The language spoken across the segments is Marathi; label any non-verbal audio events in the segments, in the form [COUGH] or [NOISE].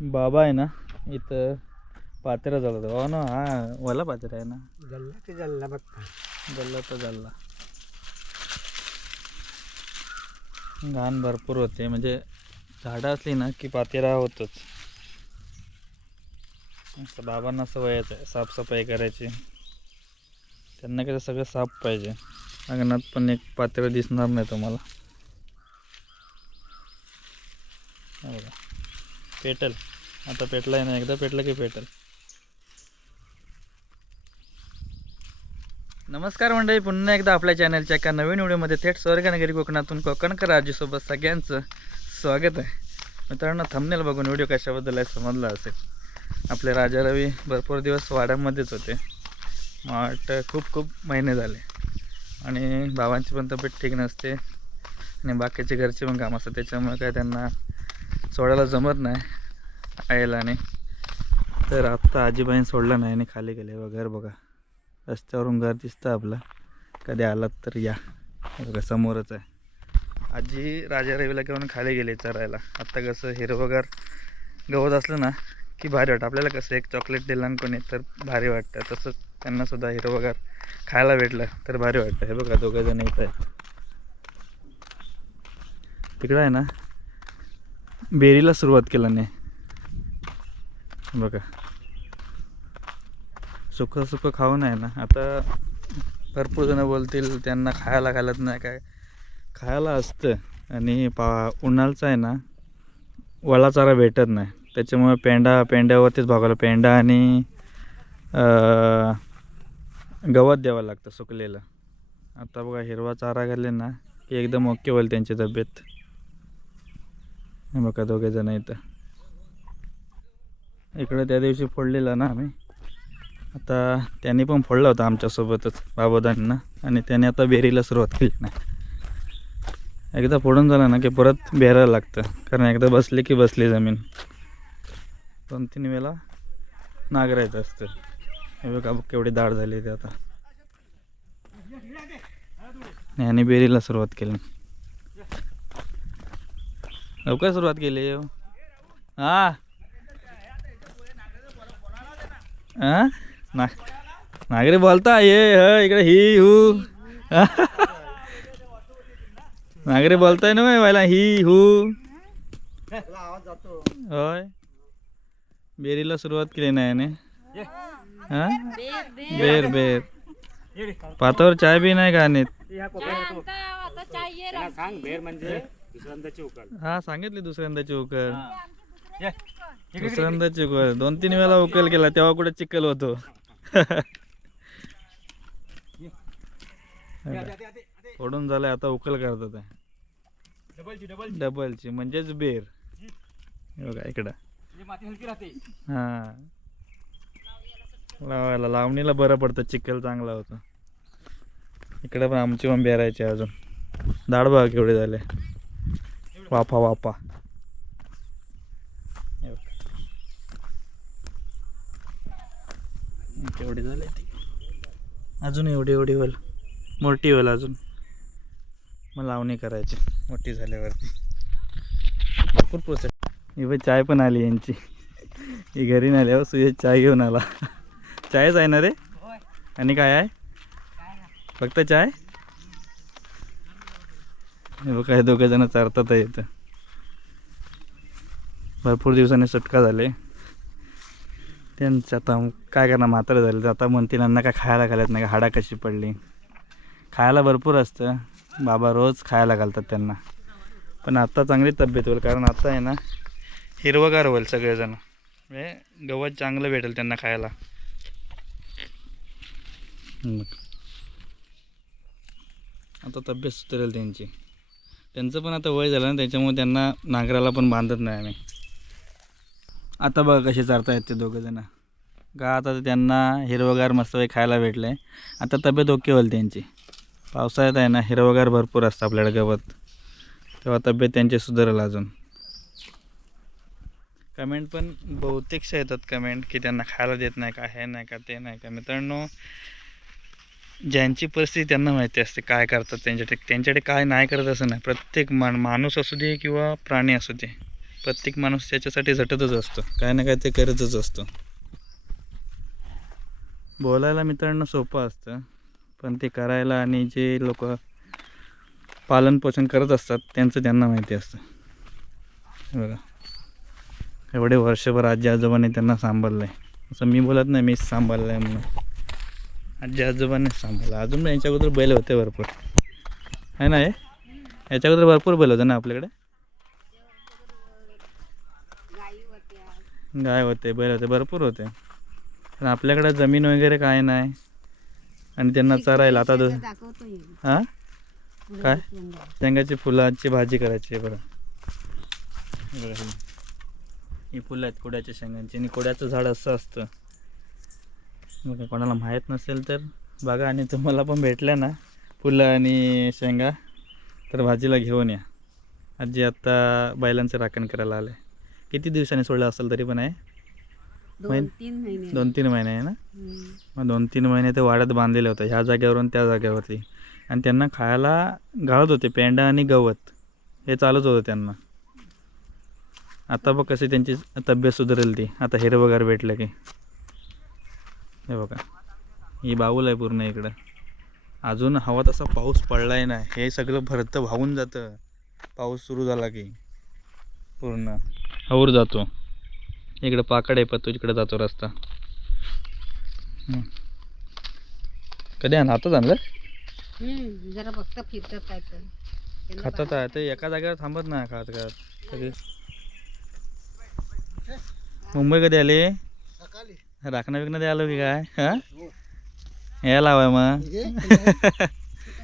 बाबा आहे ना इथं पातेरा चालवतो हो ना हा वाला पातेरा आहे ना. जल्ला ते जल्ला बघता जल्ला तर जल्ला. घाण भरपूर होते म्हणजे झाडं असली ना की पातेरा होतोच. असं बाबांना सवयच आहे साफसफाई करायची. त्यांना कसं सगळं साफ पाहिजे. अंगणात पण एक पातेरा दिसणार नाही तुम्हाला. हा बघा पेटल. आता पेटलाय ना एकदा पेटलं की पेटल. नमस्कार मंडळी पुन्हा एकदा आपल्या चॅनलच्या एका नवीन व्हिडिओमध्ये थेट स्वर्गनगरी कोकणातून कोकणकर राजूसोबत सगळ्यांचं स्वागत आहे. मित्रांनो थंबनेल बघून व्हिडिओ कशाबद्दल आहे समजला असेल. आपले राजा रवी भरपूर दिवस वाड्यामध्येच होते. वाटतं खूप खूप महिने झाले. आणि भावांची पण तब्येत ठीक नसते. आणि बाकीचे घरचे पण काम असतात त्याच्यामुळे काय त्यांना सोडायला जमत नाही यायला नाही तर आत्ता आजीबाईन सोडलं नाही आणि खाली गेले. बघा घर बघा. रस्त्यावरून घर दिसतं आपलं. कधी आलात तर या. बघा समोरच आहे. आजी राजा रवीला घेऊन खाली गेले चरायला. आत्ता कसं हिरवगार गवत असलं ना की भारी वाटतं. आपल्याला कसं एक चॉकलेट दिलं ना कोणी तर भारी वाटतं. तसंच त्यांनासुद्धा हिरवगार खायला भेटलं तर भारी वाटतं. हे बघा दोघं जण येत आहेत. तिकडं आहे ना बेरीला सुरुवात केलं नाही बघा. सुख सुख खाऊन आहे ना. आता भरपूर जणं बोलतील त्यांना खायला घालत नाही काय. खायला असतं. आणि पा उन्हाळचा आहे ना वळा चारा भेटत नाही. त्याच्यामुळे पेंडा पेंड्यावरतीच भागायला पेंडा आणि गवत द्यावं लागतं सुकलेलं. आता बघा हिरवा चारा घातले ना की एकदम ओके होईल त्यांची तब्येत. बघा दोघे जण इथं इकडं त्या दिवशी फोडलेलं ना आम्ही. आता त्यांनी पण फोडला होता आमच्यासोबतच बाबोदांना आणि त्याने आता बेरीला सुरुवात केली नाही एकदा फोडून झालं ना की परत बेरायला लागतं. कारण एकदा बसली की बसली जमीन. दोन तीन वेळा नांगरायचं असतं. हे बघा बघ केवढी दाढ झाली ते आता. आणि बेरीला सुरुवात केली. लवकर सुरुवात केली. हो. हा? हा ना नागरी बोलता ये ह इकडे ही हू. नागरी बोलताय ना व्हायला ही हू. आवाज जातो होय. बेरीला सुरुवात केली नाही याने. हा? बेर बेर. पातावर चाय बी नाही का नेत सांग बेर म्हणजे? दुसऱ्यांदाची उकल. हा सांगितली दुसऱ्यांदाची उकल. दुसऱ्यांदाची उकल. दोन तीन वेळा उकल केला तेव्हा कुठे चिखल होतो. फोडून झालंय आता उकल करतात आहे. डबलची डबल डबलची म्हणजेच बेर. हे बघा इकडं. माती हलकी राहते? हा. लावायला लावणीला बरं पडतं चिखल चांगला होतं. इकडे पण आमची पण बेरायची अजून. दाड बघा केवढे झाले. वाफा वाफा. केवढी झाले ती. अजून एवढी एवढी होईल. मोठी होईल अजून. मग लावणी करायची. मोठी झाल्यावरती. भरपूर प्रोसेस ही बाई चाय पण आली यांची. ही घरी नाही आल्यावर सुयश चाय घेऊन आला. [LAUGHS] चायच आहे ना रे? आणि काय आहे? फक्त चाय? हे बघ काय दोघं जण चारतात आहेत भरपूर दिवसांनी सुटका झाले. त्यांचं आता काय करणार मात्र झाले आता म्हणतील यांना काय खायला घालत नाही का हाडा कशी पडली? खायला भरपूर असतं. बाबा रोज खायला घालतात त्यांना. पण आत्ता चांगली तब्येत होईल कारण आता आहे ना हिरवगार होईल सगळेजण. म्हणजे गवत चांगलं भेटेल त्यांना खायला. आता तब्येत सुधारेल त्यांची. त्यांचं पण आता वय झालं ना त्याच्यामुळे त्यांना नांगराला पण बांधत नाही आम्ही. आता बघा कसे चारतायत ते दोघंजणं का आता त्यांना हिरवगार मस्त खायला भेटलं आहे आता तब्येत ओके होईल त्यांची. पावसाळ्यात आहे ना हिरवगार भरपूर असतं आपल्याकडे गवत. तेव्हा तब्येत त्यांची सुधारेल अजून. कमेंट पण बहुतेकशा येतात कमेंट की त्यांना खायला देत नाही का हे नाही का ते नाही का. मित्रांनो ज्यांची परिस्थिती त्यांना माहिती असते काय करतात त्यांच्याकडे त्यांच्याकडे काय नाही करत असं नाही. प्रत्येक मान माणूस असू दे किंवा प्राणी असू दे प्रत्येक माणूस त्याच्यासाठी झटतच असतो. काय ना काय ते करतच असतो. बोलायला मित्रांनो सोपं असतं पण ते करायला आणि जे लोक पालनपोषण करत असतात त्यांचं त्यांना माहिती असतं. बघा. एवढे वर्षभर आजी आजोबांनी त्यांना सांभाळलं आहे असं मी बोलत नाही मीच सांभाळलं आहे म्हणून. आजी आजोबांनीच सांभाळलं. अजून यांच्या अगोदर बैल होते भरपूर. आहे ना हे? याच्या अगोदर भरपूर बैल होते ना आपल्याकडे? गाय होते बैल होते भरपूर होते. पण आपल्याकडे जमीन वगैरे काय नाही. आणि त्यांना चरायला आता दो हां? काय? शेंगाची फुलाची भाजी करायची आहे बरं ही. ही फुलं आहेत कोड्याच्या शेंगांची आणि कोड्याचं झाड असं असतं. बघा कोणाला माहीत नसेल तर. बघा आणि तुम्हाला पण भेटल्या ना फुलं आणि शेंगा तर भाजीला घेऊन या. आजी आत्ता बैलांचं राखण करायला आलं. आहे किती दिवसांनी सोडलं असेल तरी पण आहे? दोन महिन- तीन महिने दोन तीन महिने आहे ना. मग दोन तीन महिने ते वाड्यात बांधलेले होते ह्या जागेवरून त्या जागेवरती. आणि त्यांना खायला घालत होते पेंडा आणि गवत. हे चालूच होतं त्यांना. आता बघ कशी त्यांची तब्येत सुधारेल ती. आता हिरवगार भेटलं की. हे बघा. ही बाऊल आहे पूर्ण इकडं. अजून हवा तसा पाऊस पडलाय ना हे सगळं भरतं वाहून जातं. पाऊस सुरू झाला की पूर्ण. हवर जातो. इकडं पाकड आहे पत्तू इकडे जातो रस्ता. कधी आण? आताच आणलं? हम्म, जरा फक्त फिरतात काय तर. खातात आहे ते एका जागेवर थांबत नाही खात खात. कधी? मुंबई कधी आले? राखणं विकणं द्यायला की काय? हा? यायला हवंय मग.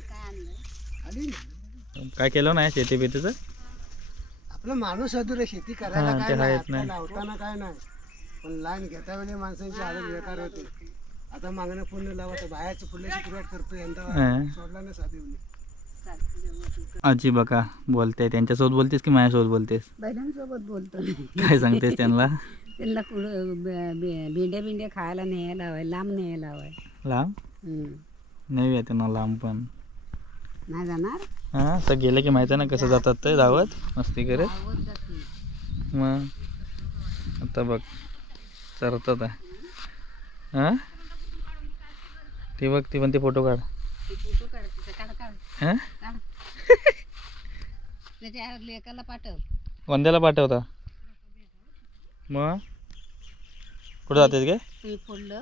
काय आणलं काय केलं नाही शेती बितीचं? आपला माणूस अधुरे शेती करायला ते काय नाही. लावताना काय नाही. पण लाईन घेता वेळी माणसांची हालत बेकार होते. आता मागणं पूर्ण लावत बाहेरचं फुलाची कुरवाट करतो यंदा हा. सोडला साधी. आजी बघा बोलते. त्यांच्यासोबत बोलतेस की माझ्यासोबत बोलतेस? बैलांसोबत बोलतो काय सांगतेस त्यांना? त्यांना कुठं भेंड्या बिंड्या खायला न्यायला हवाय लांब न्यायला हवाय लांब? हम्म. नाही आहे त्यांना लांब पण. नाही जाणार? हां तर गेलं की माहिती आहे ना कसं जातात ते धावत मस्ती करत. आवत जाते. मग आता बघ चरतात आहे. हां? ती बघ ती पण ते फोटो काढ. ते फोटो काढ तिथं काढ काढ. हां? काढ. [LAUGHS] त्याच्या लेकाला पाठव. वंद्याला पाठवता. मग? कुठं जातेस गे? तुम्ही फोडलं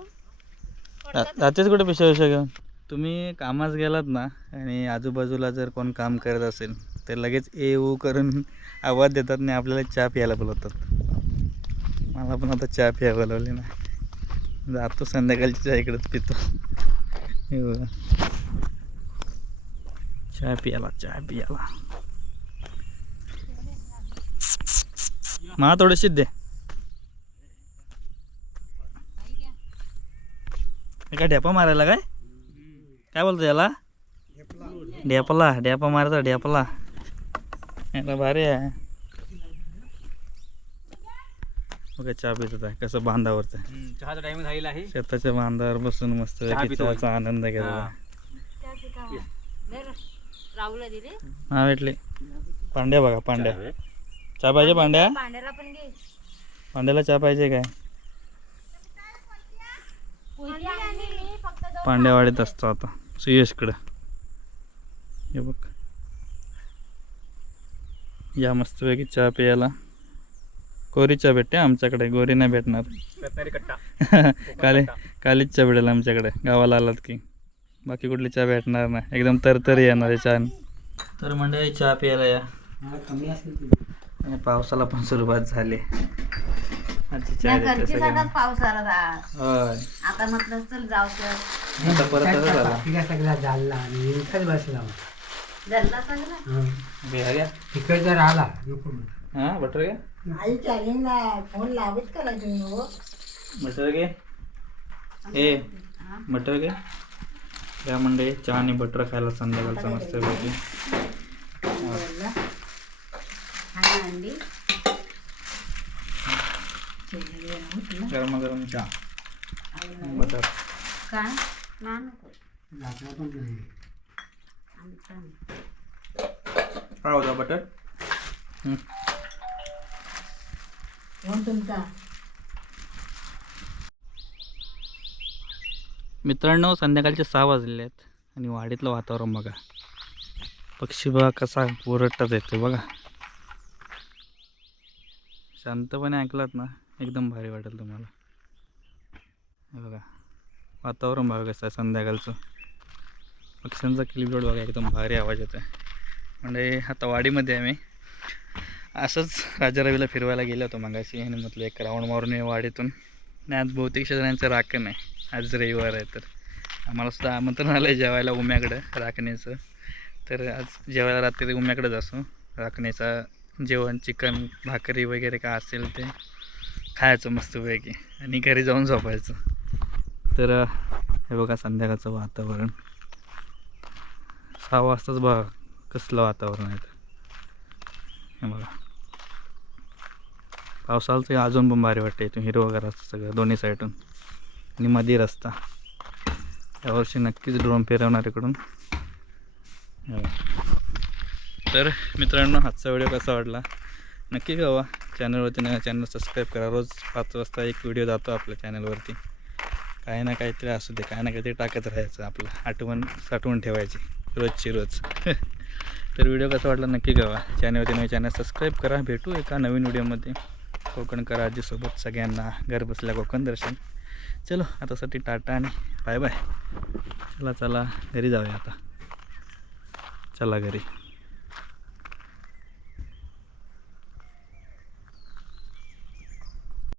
जा- जातेस कुठे पिशा पिशा घेऊन? तुम्ही कामास गेलात ना आणि आजूबाजूला जर कोण काम करत असेल तर लगेच ए ऊ करून आवाज देतात आणि आपल्याला चहा प्यायला बोलवतात. मला पण आता चहा प्यायला बोलवली ना. जातो संध्याकाळची चहा इकडंच पितो. हे बघा. चहा पियाला चहा पियाला मला थोडीशी दे. काय ढेपा मारायला काय? काय बोलतो याला? ढेपला ढेपा मारायचा ढेपला. याला भारी आहे. बघा चहा पित होता कसं बांधावरचं चहाचा टाइम झालेला आहे. शेताच्या बांधावर बसून मस्त आहे. चहाचा आनंद हा. घेतो राहुला दिले हा भेटले. पांड्या बघा पांड्या. चहा पाहिजे पांड्या? पांढऱ्याला पण घे. पांड्याला चहा पाहिजे काय? पांड्यावाडीत असतो आता. सुयशकडं. हे बघ. या मस्तपैकी चहा प्यायला. कोरी चहा भेटते आमच्याकडे. गोरी नाही भेटणार. [LAUGHS] काली कालीच चहा भेटेल आमच्याकडे. गावाला आलात की. बाकी कुठली चहा भेटणार नाही. एकदम तरतरी येणार आहे चहा. तर मंडळी चहा प्यायला या. आणि पावसाला पण सुरुवात झाली. आजची. पाऊस आला. होय. आता म्हटलं चल जाऊ तर. आता परत असं झालं. बाकीला सगळा झाला आणि इथंच बसला धरला चांगला बिहार घ्या तिकडचा राहिला नको म्हणून. हां बटर घ्या आई चार्जिंगला फोन लावत करा तुम्ही हो. बटर घे. ए बटर घे. या मंडळी चहा आणि बटर खायला संध्याकाळचा मस्त पैकी. अंडी. गरम गरम चहा बटर. काय? ना नको. नाही काय होता बटर. मित्रांनो संध्याकाळचे सहा वाजलेले आहेत आणि वाडीतलं वातावरण बघा. पक्षी बघा कसा ओरडतात येतो बघा. शांतपणे ऐकलात ना? एकदम भारी वाटेल तुम्हाला. हे बघा वातावरण बघा कसं आहे संध्याकाळचं. पक्ष्यांचा किलबिड बघा एकदम भारी आवाज येतो आहे म्हणजे आता वाडीमध्ये आहे मी. असंच राजारावीला फिरवायला गेलो होतो मगाशी आणि म्हटलं एक राऊंड मारून ये वाडीतून. आणि आज बहुतेक शेजाऱ्यांचं राखण आहे. आज रविवार आहे तर. आम्हाला सुद्धा आमंत्रण आलं आहे जेवायला उम्याकडं राखण्याचं तर आज जेवायला रात्री उम्याकडंच असो. राखण्याचा जेवण चिकन भाकरी वगैरे काय असेल ते. खायचं मस्तपैकी. आणि घरी जाऊन झोपायचं. तर हे बघा संध्याकाळचं वातावरण. सहा वाजताच बघा कसलं वातावरण आहे हे बघा. पावसाळा हे अजून पण भारी वाटते इथून हिरवगार असतं सगळं दोन्ही साईडून. आणि मधी रस्ता. यावर्षी नक्कीच ड्रोन फिरवणार इकडून. तर मित्रांनो आजचा व्हिडिओ कसा वाटला? नक्की कळवा. चॅनलवरती नाही चॅनल सबस्क्राईब करा. रोज पाच वाजता एक व्हिडिओ जातो आपल्या चॅनलवरती काही ना काहीतरी असू दे काही ना काहीतरी टाकत राहायचं आपलं. आठवण साठवून ठेवायची रोजची रोज. [LAUGHS] तर व्हिडिओ कसा वाटला नक्की कळवा. चॅनलवरती नवीन चॅनल सबस्क्राईब करा. भेटू एका नवीन व्हिडिओमध्ये कोकण करा आजीसोबत सगळ्यांना. घर बसल्या कोकण दर्शन. चलो आतासाठी टाटा आणि बाय बाय चला चला. घरी जाऊया आता. चला घरी.